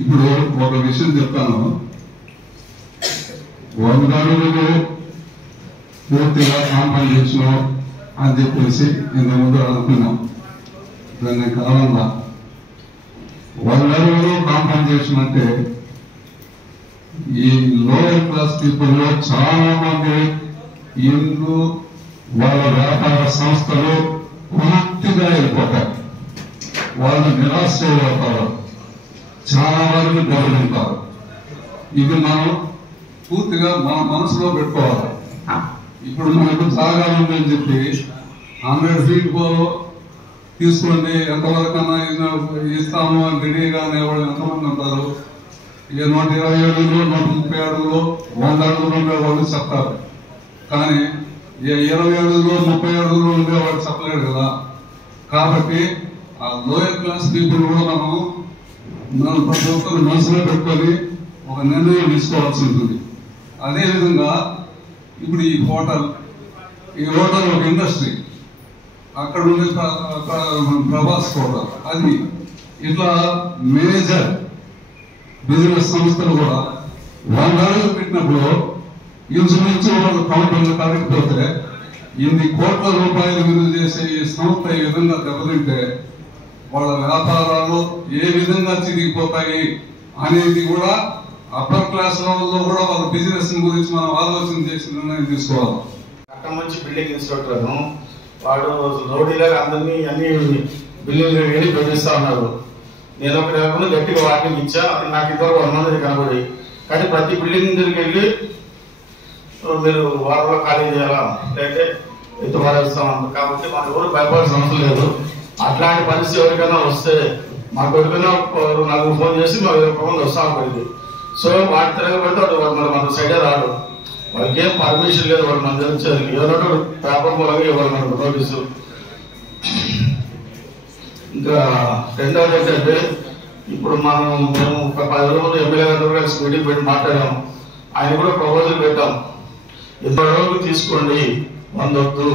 ఇప్పుడు ఒక విషయం చెప్తాను. 100 అడుగులు పూర్తిగా కాంపన్సేషన్ అని చెప్పేసి ఇంతకుముందు అనుకున్నాం. దాన్ని కావాలా 100 అడుగులు కాంపన్సేషన్ అంటే ఈ లోయర్ క్లాస్ పీపుల్ లో చాలా మంది ఇండ్లు వాళ్ళ వ్యాపార సంస్థలు పూర్తిగా వెళ్ళిపోతాయి. వాళ్ళు నిరాశ అయిపోతారు, చాలా వరకు దెబ్బతింటారు. ఇది మనం పూర్తిగా మన మనసులో పెట్టుకోవాలి. ఇప్పుడు మనకు జాగా ఉందని చెప్పి 100 feet తీసుకోండి, ఎంతవరకన్నా ఇస్తాము అని రెడీగా అనేవాళ్ళు ఎంతమంది ఉంటారు? 120 అడుగులు 130 అడుగులు 100 అడుగులు ఉండేవాళ్ళు చెప్తారు. కానీ 20 అడుగులు 30 అడుగులు ఉండేవాళ్ళు చెప్పలేడు కదా. కాబట్టి ఆ లోయర్ క్లాస్ పీపుల్ కూడా మనం ప్రతి ఒక్కరు మనసులో పెట్టుకొని ఒక నిర్ణయం తీసుకోవాల్సి ఉంటుంది. అదేవిధంగా ఇప్పుడు ఈ హోటల్ ఒక ఇండస్ట్రీ, అక్కడ ఉండే ప్రభాస్ హోటల్, అది ఇట్లా మేజర్ బిజినెస్ సంస్థలు కూడా 100 అడుగులు పెట్టినప్పుడు ఇంచుమించు వాళ్ళు కౌంటర్లు కలగకపోతే ఇన్ని కోట్ల రూపాయలు విలువ చేసే ఈ సంస్థ ఈ విధంగా దెబ్బతింటే వాళ్ళ వ్యాపారాలు ఏ విధంగా చిరిగిపోతాయి అనేది కూడా అప్పర్ క్లాస్ లెవెల్లో కూడా వాళ్ళ బిజినెస్ గురించి మనం ఆలోచన చేసి నిర్ణయం తీసుకోవాలి. అక్కడ నుంచి బిల్డింగ్ ఇన్స్ట్రక్టర్ వాడు లోడీలాగా అందరినీ అన్ని బిల్డింగ్ వెళ్ళి బెదిరిస్తా ఉన్నారు. నేను ఒక లేకుండా గట్టిగా వార్నింగ్ ఇచ్చా. నాకు ఇంతవరకు 100 మంది కనబడి, కానీ ప్రతి బిల్డింగ్ దగ్గరికి వెళ్ళి మీరు వారంలో ఖాళీ చేయాలా లేకపోతే ఎత్తు మారేస్తాం. కాబట్టి మాకు ఎవరు భయపడాల్సిన అవసరం లేదు. అట్లాంటి పరిస్థితి ఎవరికైనా వస్తే మాకు ఎవరికైనా 4 ఫోన్ చేసి మాకు 20 మంది వస్తాం పడింది. సో వాటి తిరగబడితే వాడు మన సైడే రాడు. వాళ్ళకి ఏం పర్మిషన్ లేదు. వాళ్ళు మన తెలిసేది ఎవరో పేపర్ మూలంగా ఇవ్వాలి మనకు నోటీసు. ఇంకా రెండవది ఏంటంటే ఇప్పుడు మేము ఒక 10 రోజులు ఎమ్మెల్యే గారు కలిసి మీటింగ్ పెట్టి మాట్లాడాము. ఆయన కూడా ప్రపోజల్ పెట్టాం. 20 రోజులు తీసుకోండి, 100 వద్దు.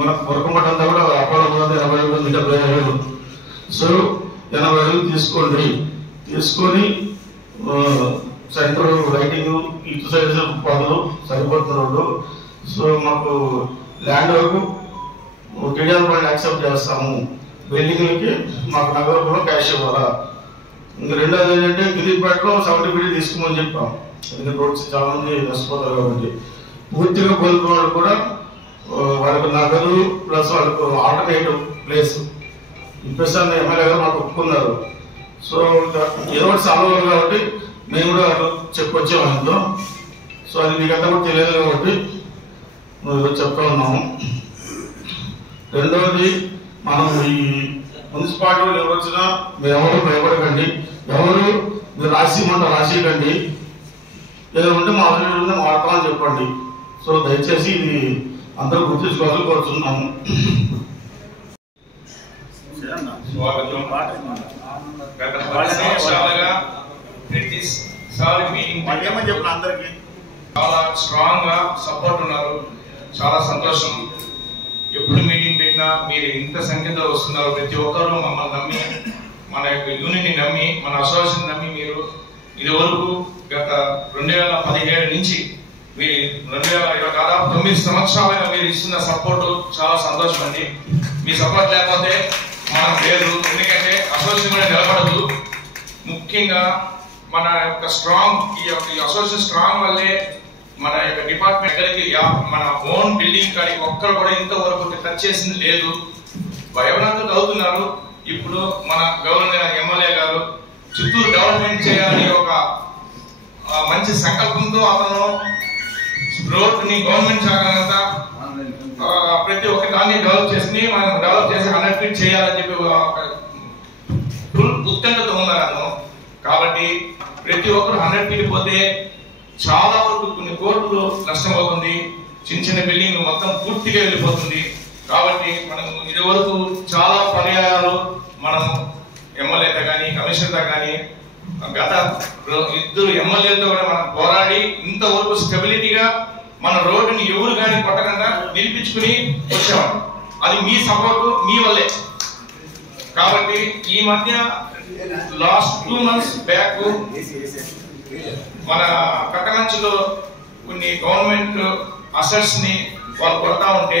మన పొరకమట అంతా కూడా అపోలో 80 రోజులు 70 సో 80 రోజులు తీసుకోండి. తీసుకొని సెంటర్ లైటింగ్ ఇటు సైడ్ పనులు సరిపోతున్న రోడ్డు. సో మాకు ల్యాండ్ వరకు టీడీఆర్ పాయింట్ యాక్సెప్ట్ చేస్తాము. బిల్డింగ్లకి మాకు నగరం కూడా క్యాష్ ఇవ్వాలా. ఇంకా రెండోది ఏంటంటే గిరిపేటలో 70 feet తీసుకోమని చెప్పాం. ఎందుకంటే రోడ్స్ చాలా మంది నష్టపోతారు కాబట్టి. పూర్తిగా కోల్పోయిన వాళ్ళు కూడా వాళ్ళకు నగలు ప్లస్ వాళ్ళకు ఆల్టర్నేటివ్ ప్లేస్ ఇప్పిస్తాను ఎమ్మెల్యే గారు మాకు ఒప్పుకున్నారు. సో ఏదో ఒకటి సాల్వ్ అవ్వాలి కాబట్టి మేము కూడా చెప్పొచ్చాము ఆయనతో. సో అది మీకంతా కూడా తెలియదు కాబట్టి మేము చెప్తా ఉన్నాము. రెండవది మనం ఈ మున్సిపాలిటీలో ఎవరు వచ్చినా మీరు ఎవరు భయపడకండి, ఎవరు మీరు రాసికండి. ఏదో ఉంటే మా అభివృద్ధి వాడతామని చెప్పండి. సో దయచేసి ఇది అందరూ గుర్తించుకోవాలని కోరుతున్నాము. అందరికి చాలా స్ట్రాంగ్ గా సపోర్ట్ ఉన్నారు. చాలా సంతోషం. ఎప్పుడు మీటింగ్ పెట్టినా మీరు ఇంత సంఖ్యలో వస్తున్నారు. ప్రతి ఒక్కరూ మమ్మల్ని నమ్మి, మన యొక్క యూనియన్ నమ్మి, మన అసోసియేషన్ నమ్మి మీరు ఇదివరకు గత 2017 నుంచి మీరు 2020 దాదాపు 9 సంవత్సరాలుగా మీరు ఇస్తున్న సపోర్ట్ చాలా సంతోషం అండి. మీ సపోర్ట్ లేకపోతే మనకు లేదు. ఎందుకంటే అసోసియేషన్ కూడా నిలబడదు. ముఖ్యంగా మన యొక్క ఈ అసోసియేషన్ స్ట్రాంగ్ వల్లే మన యొక్క డిపార్ట్మెంట్ దగ్గరికి మన ఓన్ బిల్డింగ్ కానీ ఒక్కరు కూడా ఇంతవరకు టచ్ చేసింది లేదు. భయభ్రాంతులు అవుతున్నారు. ఇప్పుడు మన గవర్నర్ ఎమ్మెల్యే గారు చిత్తూరు డెవలప్మెంట్ చేయాలని ఒక మంచి సంకల్పంతో అతను రోడ్ని గవర్నమెంట్ శాఖ ప్రతి ఒక్క దాన్ని డెవలప్ చేసి 100 feet చేయాలని చెప్పి ఉత్కంఠతో ఉన్నారు అతను. కాబట్టి ప్రతి ఒక్కరు 100 feet పోతే చాలా వరకు కొన్ని కోట్లు నష్టమవుతుంది. చిన్న బిల్డింగ్ మొత్తం పూర్తిగా వెళ్ళిపోతుంది. కాబట్టి మనం ఇది వరకు చాలా పర్యాయాలు మనం ఎమ్మెల్యేతో కానీ కమిషనర్తో కానీ గత 2 ఎమ్మెల్యేలతో కూడా మనం పోరాడి ఇంతవరకు స్టెబిలిటీగా మన రోడ్డుని ఎవరు కానీ కొట్టకుండా నిలిపించుకుని వచ్చాము. అది మీ సపోర్టు, మీ వల్లే. కాబట్టి ఈ మధ్య లాస్ట్ 2 months బ్యాక్ మన కట్టమంచులో కొన్ని గవర్నమెంట్ అసెట్స్ ని వాళ్ళు కొడతా ఉంటే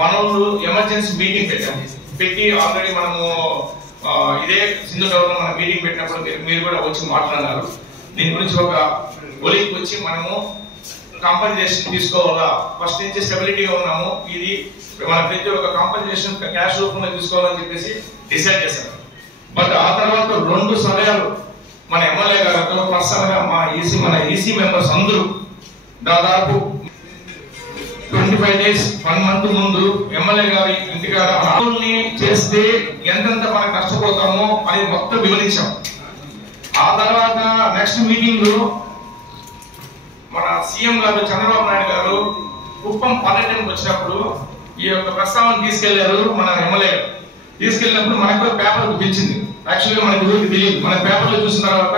మనోళ్ళు ఎమర్జెన్సీ మీటింగ్ పెట్టి ఆల్రెడీ మనము ఇదే సింధు టవర్లో మనం మీటింగ్ పెట్టినప్పుడు మీరు కూడా వచ్చి మాట్లాడారు. దీని గురించి ఒక ఒలికి వచ్చి మనము కాంపన్సేషన్ తీసుకోవాలా, ఫస్ట్ నుంచి స్టెబిలిటీగా ఉన్నాము, ఇది మన ప్రతి ఒక్క కాంపన్సేషన్ క్యాష్ రూపంలో తీసుకోవాలని చెప్పేసి డిసైడ్ చేశారు. బట్ ఆ తర్వాత 2 సమయాలు మన ఎమ్మెల్యే గారితో పర్సనల్ గా మన ఈసీ మెంబర్స్ అందరూ దాదాపు 25 days 1 month ముందు ఎమ్మెల్యే గారి ఇంటికాడ ఆవుల్ని చేస్తే ఎంతెంత మనం కష్టపోతామో అని మొత్తం వివరించాం. ఆ తర్వాత నెక్స్ట్ మీటింగ్ లో మన సీఎం గారు చంద్రబాబు నాయుడు గారు కుప్పం పర్యటనకు వచ్చినప్పుడు ఈ యొక్క ప్రస్తావన తీసుకెళ్లారు. మన ఎమ్మెల్యే తీసుకెళ్ళినప్పుడు మనకు కూడా పేపర్ పిలిచింది. యాక్చువల్గా మనకి ఊరికి తెలియదు. మన పేపర్లో చూసిన తర్వాత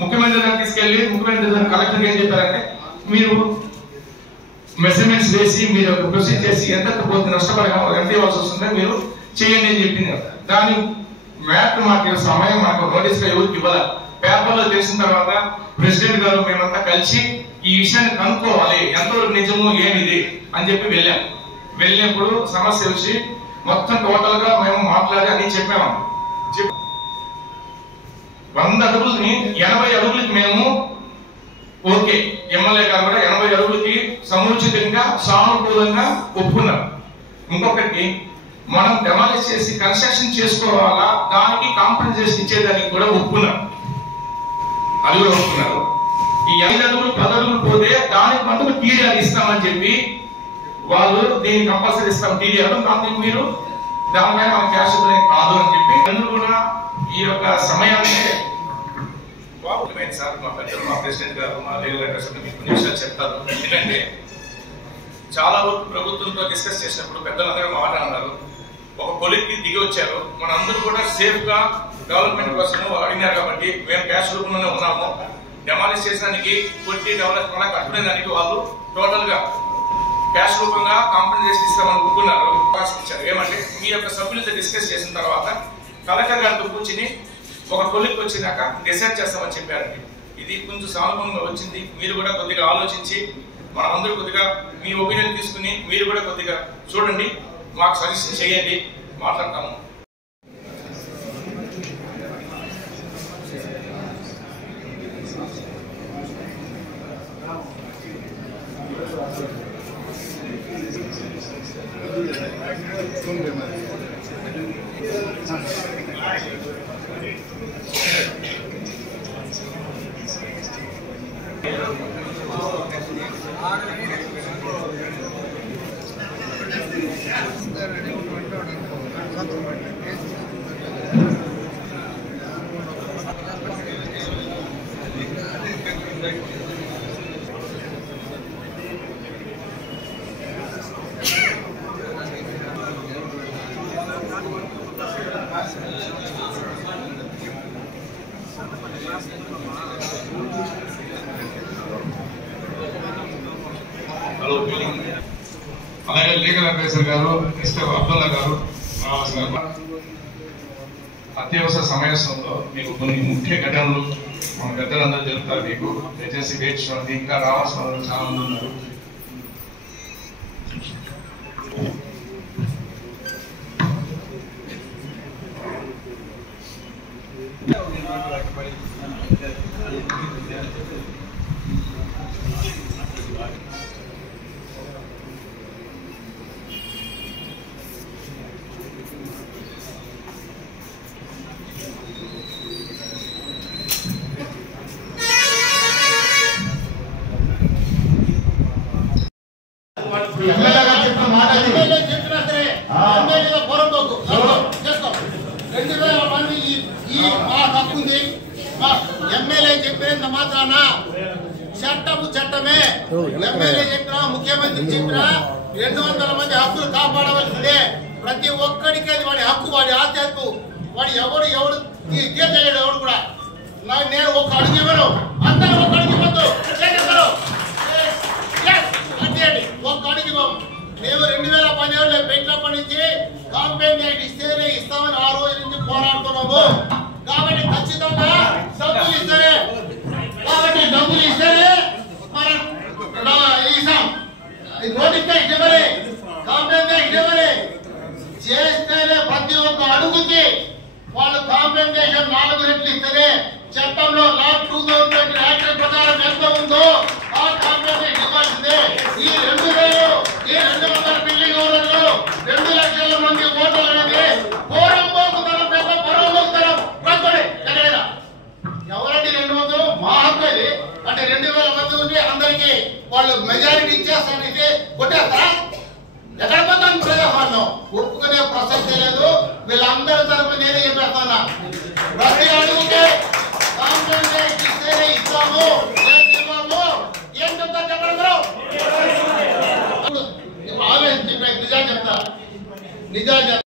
ముఖ్యమంత్రి గారు తీసుకెళ్లి ముఖ్యమంత్రి గారు కలెక్టర్ ఏం చెప్పారంటే, మీరు మెజర్మెంట్స్ వేసి మీరు ఒక ప్రొసీడ్ చేసి ఎంత పోతుంది నష్టపరిహారం ఎంత ఇవ్వాల్సి వస్తుందో మీరు చేయండి అని చెప్పింది. దాని మ్యాప్ మాకు సమయం మనకు నోటీస్ గా ఎవరికి ఇవ్వాలి. పేపర్లో చేసిన తర్వాత ప్రెసిడెంట్ గారు మేమంతా కలిసి ఈ విషయాన్ని కనుక్కోవాలి, ఎంతవరకు నిజము ఏమిది అని చెప్పి వెళ్ళినప్పుడు సమస్య వచ్చి మొత్తం టోటల్ గా మేము మాట్లాడి అని చెప్పాము. 100 అడుగులని 80 అడుగులకి మేము ఓకే, ఎమ్మెల్యే గారు కూడా 80 అడుగులకి సముచితంగా సానుకూలంగా ఒప్పుకున్నారు. ఇంకొకటి మనం డెమాలిష్ చేసి కన్స్ట్రక్షన్ చేసుకోవాలా, దానికి కాంపెన్సేషన్ ఇచ్చేదానికి కూడా ఒప్పుకున్నారు. అది కూడా ఒప్పుకున్నారు. ఈ 5 అడుగులు 10 అడుగులు పోతే దానికి మటుకు టీడీఆర్ ఇస్తామని చెప్పి వాళ్ళు దీన్ని కంపల్సరీ ఇస్తాం టీడీఆర్, దానికి మీరు దానిపైన మన క్యాష్ కాదు అని చెప్పి అందరూ కూడా ఈ యొక్క సమయాన్ని సార్ మా పెద్దలు మా ప్రెసిడెంట్ గారు మా లీగల్ అడ్వైజర్ మీకు కొన్ని విషయాలు చెప్తారు. ఎందుకంటే చాలా వరకు ప్రభుత్వంతో డిస్కస్ చేసినప్పుడు పెద్దలందరూ మాట అన్నారు, ఒక కొలిక్కి దిగి వచ్చారు. మనందరూ కూడా సేఫ్ గా డెవలప్మెంట్ కోసం అడిగినారు కాబట్టి మేము క్యాష్ రూపంలోనే ఉన్నాము. డెమాలిష్ చేసడానికి కొట్టి డెవలప్ కట్టుకునే దానికి వాళ్ళు టోటల్ గా క్యాష్ రూపంగా కాంపెన్సేషన్ ఇస్తామని ఒప్పుకున్నారు, అవకాశం ఇచ్చారు. ఏమంటే మీ యొక్క సభ్యులతో డిస్కస్ చేసిన తర్వాత కలెక్టర్ గారితో కూర్చుని ఒక కొలిక్కి వచ్చినాక డిసైడ్ చేస్తామని చెప్పారండి. ఇది కొంచెం సానుకూలంగా వచ్చింది. మీరు కూడా కొద్దిగా ఆలోచించి మనం అందరూ కొద్దిగా మీ ఒపీనియన్ తీసుకుని మీరు కూడా కొద్దిగా చూడండి, మాకు సజెషన్ చేయండి, మాట్లాడతాము. అలాగే లీగల్ అడ్వైజర్ గారు మిస్టర్ అబ్దుల్లా గారు, అత్యవసర సమయంలో మీకు కొన్ని ముఖ్య ఘటనలు మన పెద్దలందరూ జరుగుతారు. మీకు దయచేసి వెయిట్ చేయండి, ఇంకా రావాల్సిన వాళ్ళు చాలా మంది ఉన్నారు. ఎమ్మెల్యే చెప్పినా సరే ఎమ్మెల్యేగా పొరపోకు చేసుకో. 2000 మంది ఈ మా హక్కు ఉంది. మా ఎమ్మెల్యే చెప్పినంత మాత్రాన చట్టము చట్టమే. ఎమ్మెల్యే చెప్పినా ముఖ్యమంత్రి చెప్పినా 200 మంది హక్కులు కాపాడవలసిందే. ప్రతి ఒక్కడికి అది వాడి హక్కు, వాడి ఆధ్యాత్కు. వాడు ఎవడు తీర్చలేడు. ఎవడు కూడా నేను ఒక అడుగు ఇవ్వను, అందరూ ఒక అడుగు ఇవ్వద్దు. ఒక్క అడుగు ఇవ్వము. మేము 2017లో పెట్టినప్పటి నుంచి కాంపెన్సేట్ ఇస్తేనే ఇస్తామని ఆ రోజు నుంచి పోరాడుతున్నాము. కాబట్టి ఖచ్చితంగా డబ్బులు ఇస్తేనే మనం ఇస్తాం. నోటిఫికేషన్ ఇవ్వలే, కాంపెన్సేషన్ ఇవ్వలే, చేస్తేనే ప్రతి ఒక్క అడుగుకి వాళ్ళు కాంపెన్సేషన్ 4 రెట్లు ఇస్తేనే చట్టంలో లా 2020 యాక్ట్ ప్రకారం ఎంత ఉందో ఆ కాంపెన్సేషన్ ఇవ్వాల్సిందే. ఈ 2,200 బిల్డింగ్ ఓనర్లు 2 లక్షల మంది ఓటర్లు అనేది పోరంబోకుతనం పెద్ద పొరంబోకుతనం ప్రజలే ఎక్కడైనా ఎవరండి 200 మా హక్కు ఇది. అంటే 2,000 మంది ఉంటే అందరికీ వాళ్ళు మెజారిటీ ఇచ్చేస్తాను ఇది కొట్టేస్తారా? ఎక్కడ పోతాను ప్రజాస్వామ్యం ఒప్పుకునే ప్రసక్తే లేదు. వీళ్ళందరి తరపున నేనే చెప్పేస్తాను, ప్రతి అడుగుకే కాంపెన్సేట్ ఇస్తేనే ఇస్తాము, ఇవ్వము. ఏం చెప్తారు చెప్పండి మీరు? ఆవేశించి నిజాలు చెప్తా, నిజాలు చెప్తా.